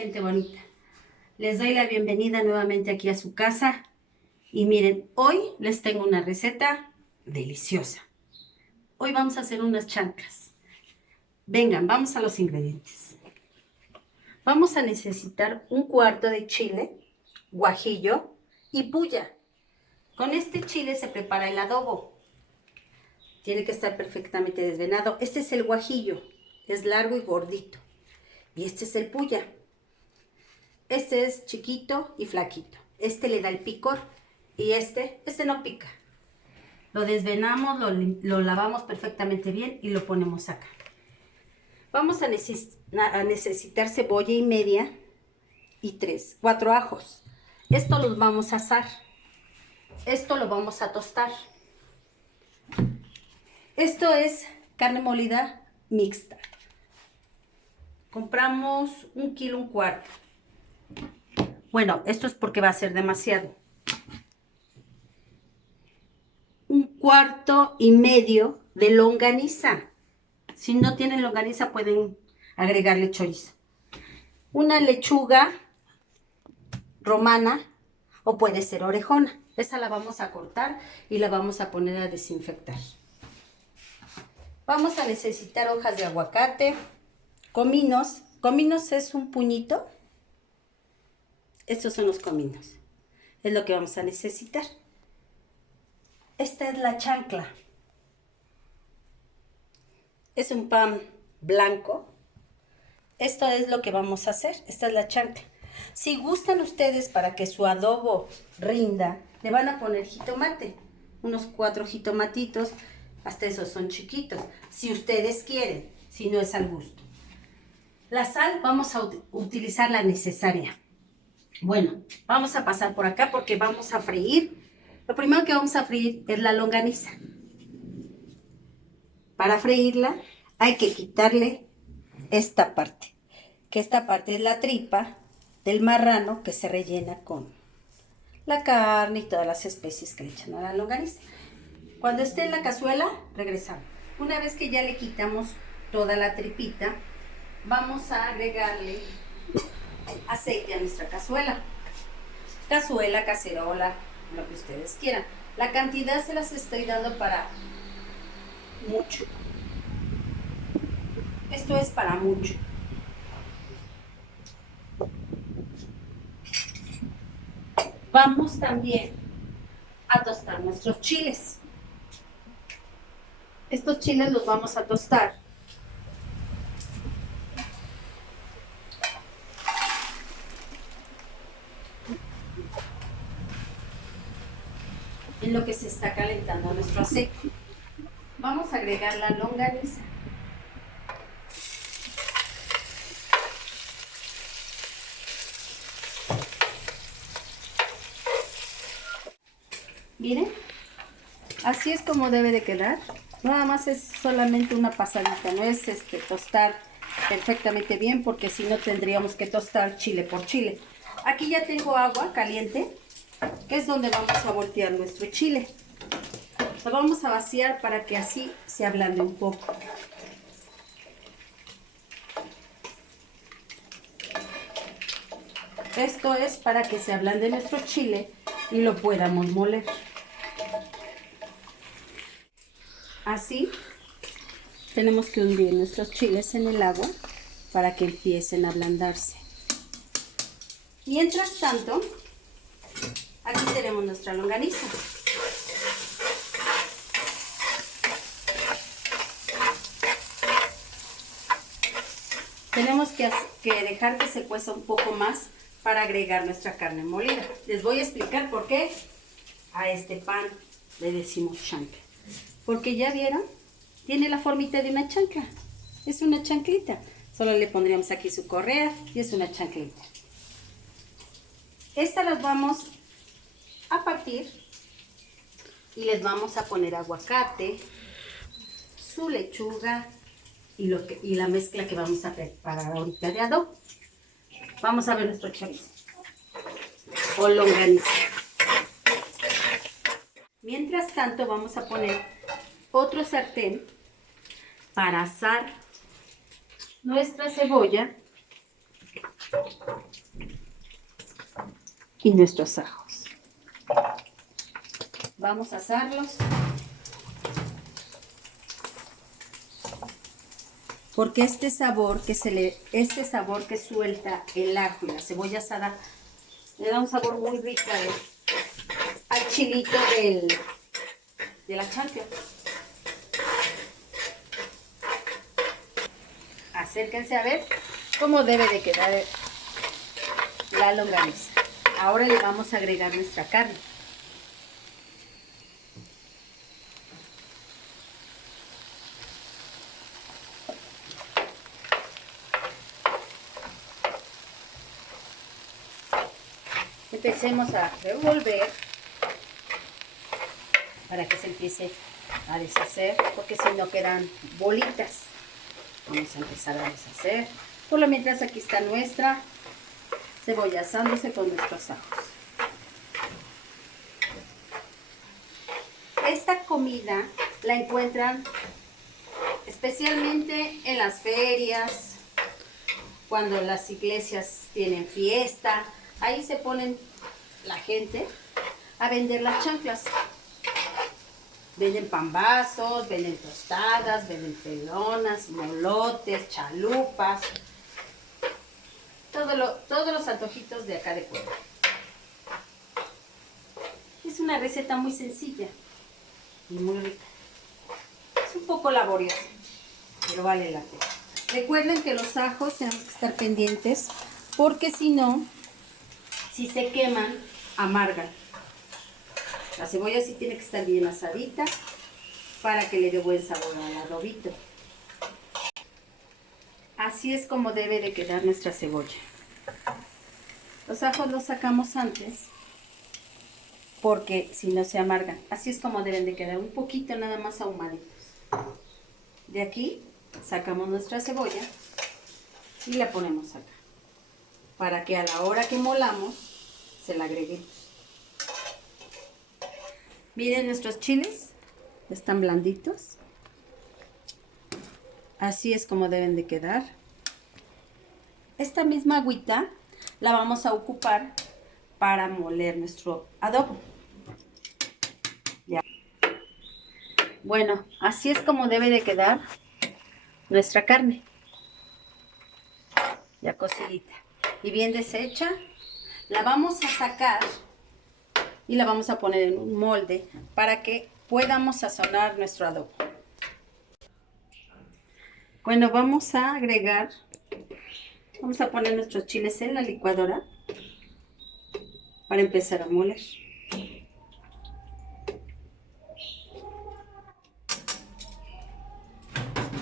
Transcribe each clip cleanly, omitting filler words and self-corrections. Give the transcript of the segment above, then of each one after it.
gente bonita, les doy la bienvenida nuevamente aquí a su casa y miren, hoy les tengo una receta deliciosa. Hoy vamos a hacer unas chanclas. Vengan, vamos a los ingredientes. Vamos a necesitar un cuarto de chile, guajillo y puya. Con este chile se prepara el adobo. Tiene que estar perfectamente desvenado. Este es el guajillo, es largo y gordito. Y este es el puya. Este es chiquito y flaquito. Este le da el picor y este no pica. Lo desvenamos, lo lavamos perfectamente bien y lo ponemos acá. Vamos a necesitar cebolla y media y 4 ajos. Esto los vamos a asar. Esto lo vamos a tostar. Esto es carne molida mixta. Compramos 1,4 kilos. Bueno, esto es porque va a ser demasiado. 1,4 kilos de longaniza. Si no tienen longaniza pueden agregarle chorizo. Una lechuga romana o puede ser orejona. Esa la vamos a cortar y la vamos a poner a desinfectar. Vamos a necesitar hojas de aguacate, cominos. Cominos es un puñito. Estos son los cominos. Es lo que vamos a necesitar. Esta es la chancla. Es un pan blanco. Esto es lo que vamos a hacer. Esta es la chancla. Si gustan ustedes para que su adobo rinda, le van a poner jitomate. Unos 4 jitomatitos. Hasta esos son chiquitos. Si ustedes quieren. Si no es al gusto. La sal vamos a utilizar la necesaria. Bueno, vamos a pasar por acá porque vamos a freír. Lo primero que vamos a freír es la longaniza. Para freírla hay que quitarle esta parte. Que esta parte es la tripa del marrano que se rellena con la carne y todas las especies que le echan a la longaniza. Cuando esté en la cazuela, regresamos. Una vez que ya le quitamos toda la tripita, vamos a agregarle aceite a nuestra cazuela. Cazuela, cacerola, lo que ustedes quieran. La cantidad se las estoy dando para mucho. Esto es para mucho. Vamos también a tostar nuestros chiles. Estos chiles los vamos a tostar. En lo que se está calentando nuestro aceite. Vamos a agregar la longaniza. Miren, así es como debe de quedar. Nada más es solamente una pasadita, no es tostar perfectamente bien porque si no tendríamos que tostar chile por chile. Aquí ya tengo agua caliente, que es donde vamos a voltear nuestro chile. Lo vamos a vaciar para que así se ablande un poco. Esto es para que se ablande nuestro chile y lo podamos moler. Así tenemos que hundir nuestros chiles en el agua para que empiecen a ablandarse. Mientras tanto, aquí tenemos nuestra longaniza. Tenemos que dejar que se cueza un poco más para agregar nuestra carne molida. Les voy a explicar por qué a este pan le decimos chancla. Porque ya vieron, tiene la formita de una chancla. Es una chanclita. Solo le pondríamos aquí su correa y es una chanclita. Estas las vamos a partir y les vamos a poner aguacate, su lechuga y la mezcla que vamos a preparar ahorita de adobo. Vamos a ver nuestro chorizo o longaniza. Mientras tanto vamos a poner otro sartén para asar nuestra cebolla Y nuestros ajos. Vamos a asarlos. Porque este sabor que suelta el ajo y la cebolla asada le da un sabor muy rico al chilito de la chancla. Acérquense a ver cómo debe de quedar la longaniza. Ahora le vamos a agregar nuestra carne. Empecemos a revolver para que se empiece a deshacer, porque si no quedan bolitas. Vamos a empezar a deshacer. Por lo mientras aquí está nuestra cebolla asándose con nuestros ajos. Esta comida la encuentran especialmente en las ferias, cuando las iglesias tienen fiesta. Ahí se ponen la gente a vender las chanclas. Venden pambazos, venden tostadas, venden pelonas, molotes, chalupas. Todos los antojitos de acá de Puebla. Es una receta muy sencilla y muy rica. Es un poco laboriosa, pero vale la pena. Recuerden que los ajos tenemos que estar pendientes, porque si no, si se queman, amargan. La cebolla sí tiene que estar bien asadita para que le dé buen sabor al adobito. Así es como debe de quedar nuestra cebolla. Los ajos los sacamos antes porque si no se amargan. Así es como deben de quedar, un poquito nada más ahumaditos. De aquí sacamos nuestra cebolla y la ponemos acá, para que a la hora que molamos se la agreguemos. Miren, nuestros chiles están blanditos. Así es como deben de quedar. Esta misma agüita la vamos a ocupar para moler nuestro adobo. Ya. Bueno, así es como debe de quedar nuestra carne. Ya cocidita y bien deshecha. La vamos a sacar y la vamos a poner en un molde para que podamos sazonar nuestro adobo. Bueno, vamos a poner nuestros chiles en la licuadora para empezar a moler.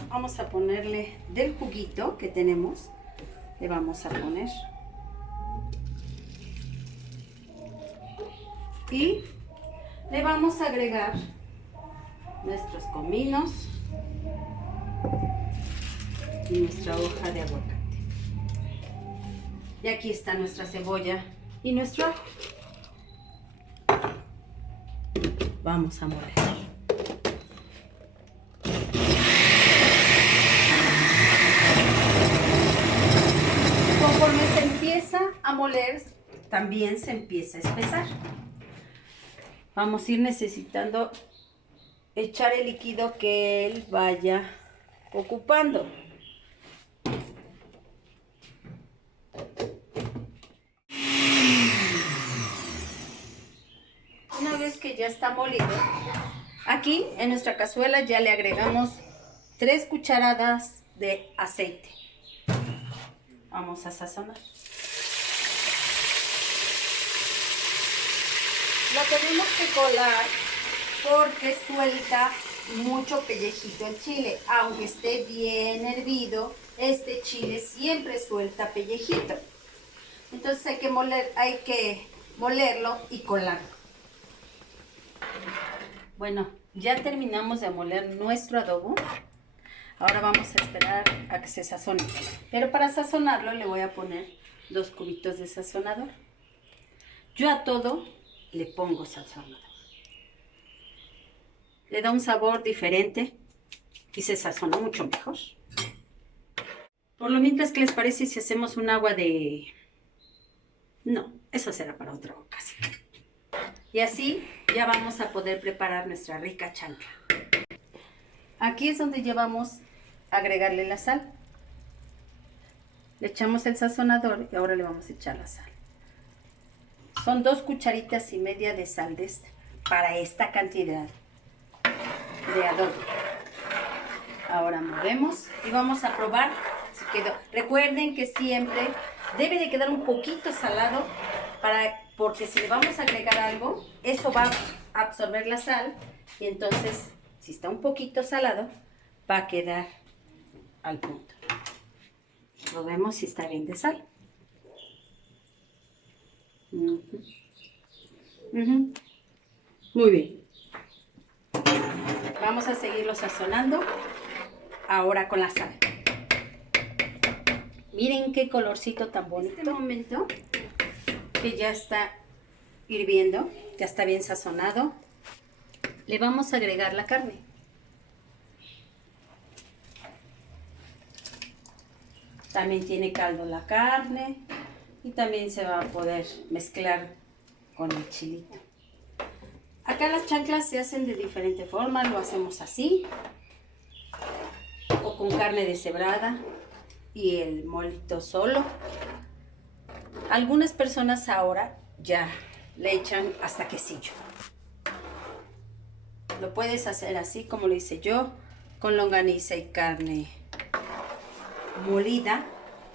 Vamos a ponerle del juguito que tenemos, le vamos a poner. Y le vamos a agregar nuestros cominos y nuestra hoja de aguacate. Y aquí está nuestra cebolla y nuestro ajo. Vamos a moler. Conforme se empieza a moler, también se empieza a espesar. Vamos a ir necesitando echar el líquido que él vaya ocupando. Una vez que ya está molido, aquí en nuestra cazuela ya le agregamos 3 cucharadas de aceite. Vamos a sazonar. Lo tenemos que colar porque suelta mucho pellejito el chile. Aunque esté bien hervido, este chile siempre suelta pellejito. Entonces hay que molerlo y colarlo. Bueno, ya terminamos de moler nuestro adobo. Ahora vamos a esperar a que se sazone. Pero para sazonarlo le voy a poner 2 cubitos de sazonador. Yo a todo le pongo sazonador. Le da un sabor diferente y se sazona mucho mejor. Por lo mientras, ¿qué les parece si hacemos un agua de...? No, eso será para otra ocasión. Y así ya vamos a poder preparar nuestra rica chancla. Aquí es donde ya vamos a agregarle la sal. Le echamos el sazonador y ahora le vamos a echar la sal. Son 2,5 cucharitas de sal de esta, para esta cantidad de adobo. Ahora movemos y vamos a probar si quedó. Recuerden que siempre debe de quedar un poquito salado porque si le vamos a agregar algo, eso va a absorber la sal y entonces si está un poquito salado va a quedar al punto. Probemos si está bien de sal. Muy bien. Vamos a seguirlo sazonando ahora con la sal. Miren qué colorcito tan bonito. En este momento que ya está hirviendo, ya está bien sazonado, le vamos a agregar la carne. También tiene caldo la carne y también se va a poder mezclar con el chilito. Acá las chanclas se hacen de diferente forma, lo hacemos así o con carne deshebrada y el molito solo. Algunas personas ahora ya le echan hasta quesillo. Lo puedes hacer así como lo hice yo, con longaniza y carne molida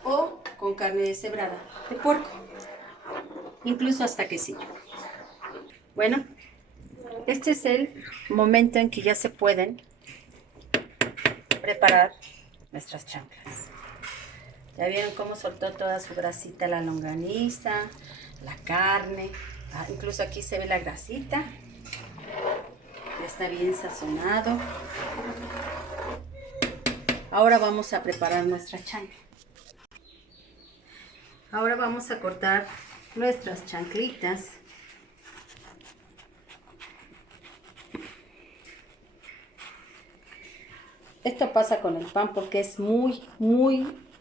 o con carne deshebrada de puerco, incluso hasta quesillo. Bueno, este es el momento en que ya se pueden preparar nuestras chanclas. Ya vieron cómo soltó toda su grasita la longaniza, la carne. Incluso aquí se ve la grasita. Ya está bien sazonado. Ahora vamos a preparar nuestra chancla. Ahora vamos a cortar nuestras chanclitas. Esto pasa con el pan porque es muy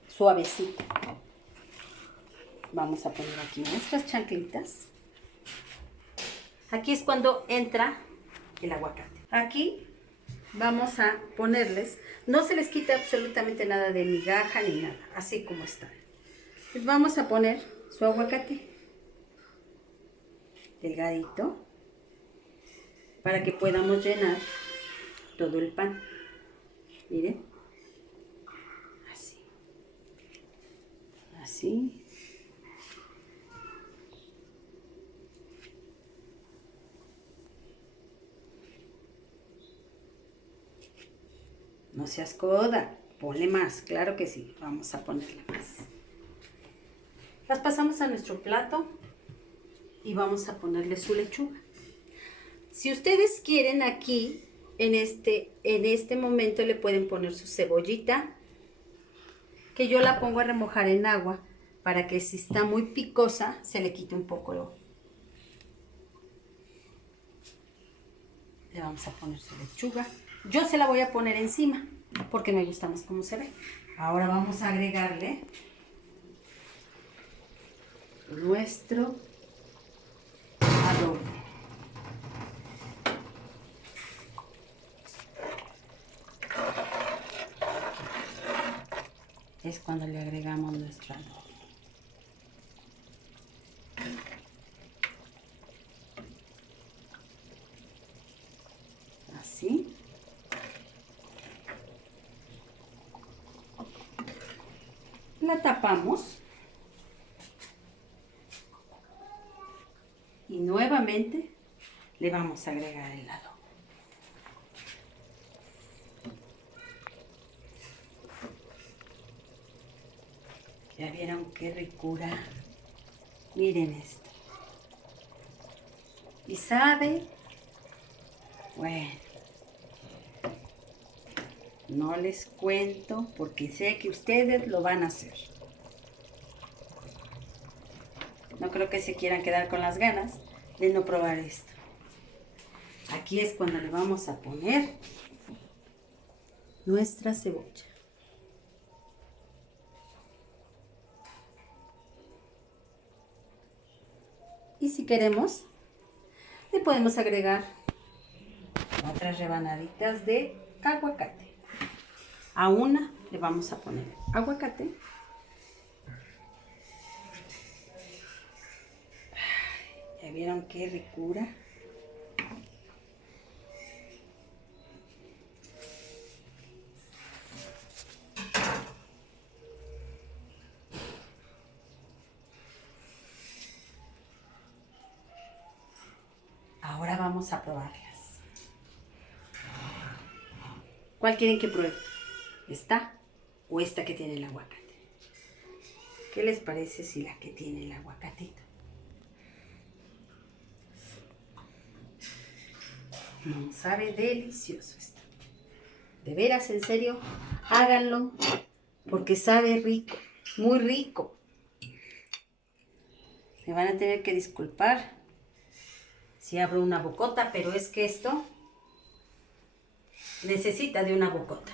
suavecito. Vamos a poner aquí nuestras chanclitas. Aquí es cuando entra el aguacate. Aquí vamos a ponerles, no se les quita absolutamente nada de migaja ni nada, así como están. Les vamos a poner su aguacate delgadito para que podamos llenar todo el pan. Miren, así. No seas coda, ponle más, claro que sí, vamos a ponerle más. Las pasamos a nuestro plato y vamos a ponerle su lechuga. Si ustedes quieren aquí, en este momento le pueden poner su cebollita, que yo la pongo a remojar en agua para que si está muy picosa se le quite un poco. Le vamos a poner su lechuga. Yo se la voy a poner encima porque me gusta más cómo se ve. Ahora vamos a agregarle nuestro adobo. Es cuando le agregamos nuestro adobo. Así. La tapamos. Y nuevamente le vamos a agregar el adobo. Ya vieron qué ricura. Miren esto. ¿Y sabe? Bueno, no les cuento porque sé que ustedes lo van a hacer. No creo que se quieran quedar con las ganas de no probar esto. Aquí es cuando le vamos a poner nuestra cebolla. Y si queremos, le podemos agregar otras rebanaditas de aguacate. A una le vamos a poner aguacate. ¿Ya vieron qué ricura? Ahora vamos a probarlas. ¿Cuál quieren que pruebe? ¿Esta o esta que tiene el aguacate? ¿Qué les parece si la que tiene el aguacatito? No, sabe delicioso esto. De veras, en serio, háganlo porque sabe rico, muy rico. Me van a tener que disculpar si abro una bocota, pero es que esto necesita de una bocota.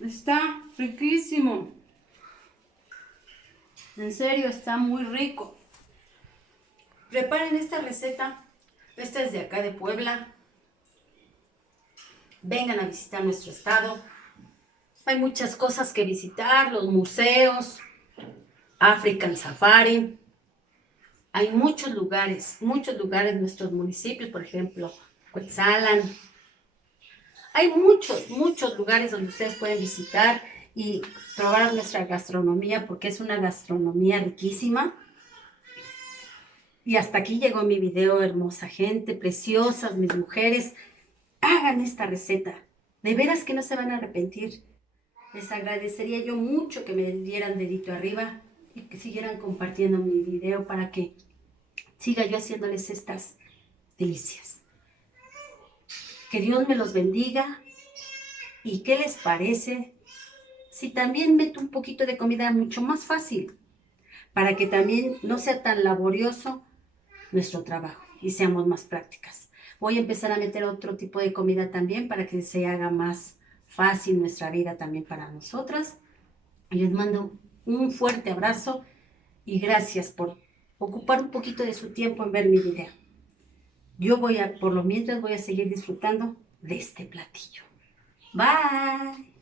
Está riquísimo. En serio, está muy rico. Preparen esta receta. Esta es de acá de Puebla. Vengan a visitar nuestro estado. Hay muchas cosas que visitar, los museos, African Safari. Hay muchos lugares en nuestros municipios, por ejemplo, Cuetzalan. Hay muchos lugares donde ustedes pueden visitar y probar nuestra gastronomía, porque es una gastronomía riquísima. Y hasta aquí llegó mi video, hermosa gente, preciosas, mis mujeres. Hagan esta receta. De veras que no se van a arrepentir. Les agradecería yo mucho que me dieran dedito arriba y que siguieran compartiendo mi video para que siga yo haciéndoles estas delicias. Que Dios me los bendiga. ¿Y qué les parece si también meto un poquito de comida mucho más fácil? Para que también no sea tan laborioso nuestro trabajo y seamos más prácticas. Voy a empezar a meter otro tipo de comida también para que se haga más fácil nuestra vida también para nosotras. Les mando un fuerte abrazo y gracias por ocupar un poquito de su tiempo en ver mi video. Yo por lo mientras voy a seguir disfrutando de este platillo. Bye.